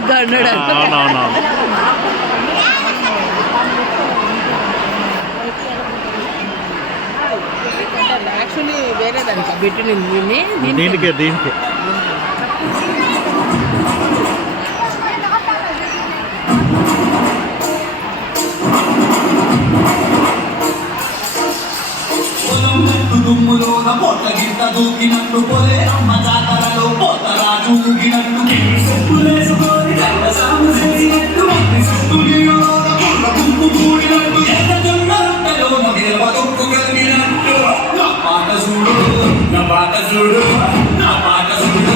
పొడుగ్గా ఉన్నాడు. అవునవునవును. యాక్చువల్లీ వేరే దానికి పెట్టింది దీనికి దీనికి దుమ్ములోన పొట్ట గింత దూకినట్టు పొలే అమ్మ జాతరలో పొత్తరాజు ఊగినట్టు చెప్పులేసుకొని సాము చేసినట్టు గుంపు కూడినట్టు ఎర్రజొన్నలోన దేవదొక్కు కలిగినట్టు నా పాట చూడు నా పాట చూడు నా పాట చూడు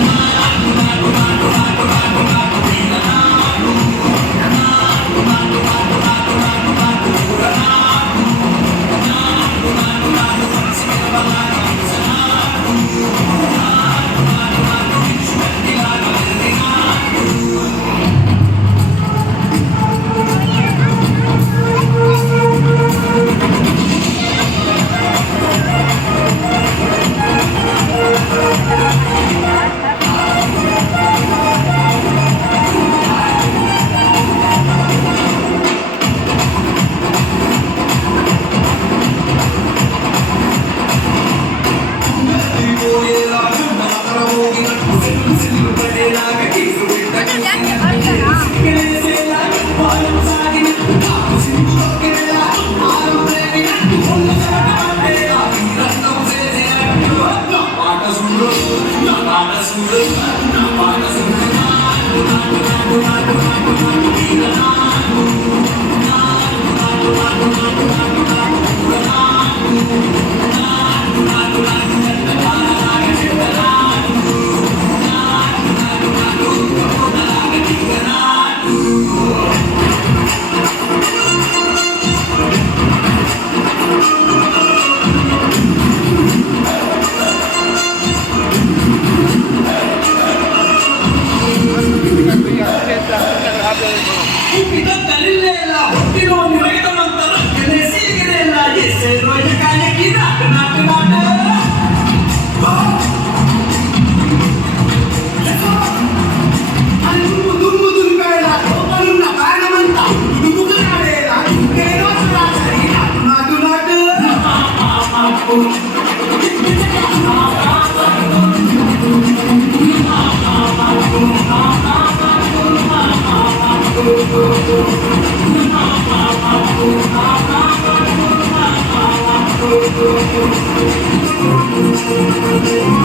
Thank you.